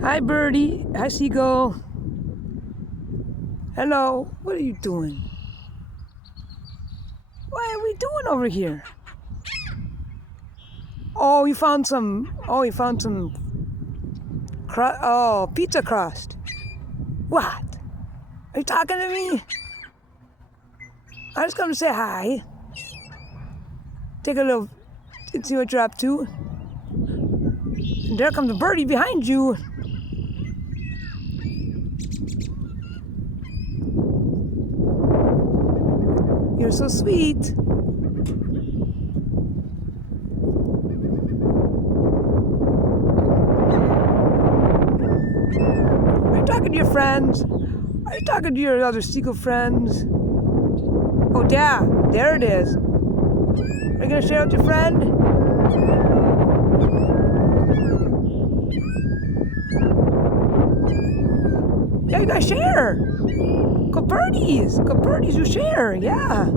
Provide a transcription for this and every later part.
Hi, birdie. Hi, seagull. Hello. What are you doing? What are we doing over here? Oh, you found some. Oh, you found some. Pizza crust. What? Are you talking to me? I just come to say hi. Take a little. See what you're up to. And there comes a birdie behind you. You're so sweet. Are you talking to your friends? Are you talking to your other seagull friends? Oh, yeah, there it is. Are you gonna share with your friend? Yeah, you gotta share. Good birdies. Good birdies, you share. Yeah.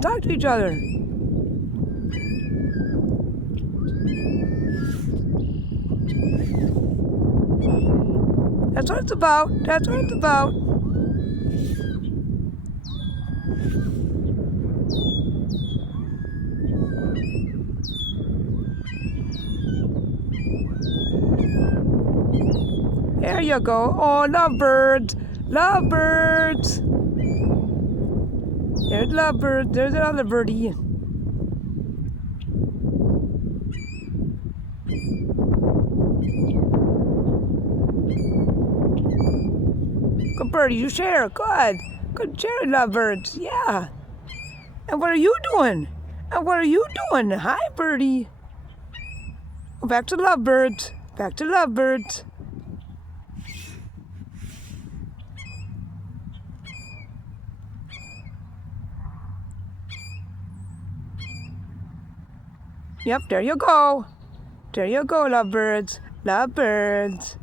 Talk to each other. That's what it's about. That's what it's about. There you go. Oh, lovebirds. Lovebirds. There's lovebirds. There's another birdie. Good birdie, you share. Good. Good share, lovebirds. Yeah. And what are you doing? And what are you doing? Hi, birdie. Back to lovebirds. Back to lovebirds. Yep, there you go. There you go, lovebirds. Lovebirds.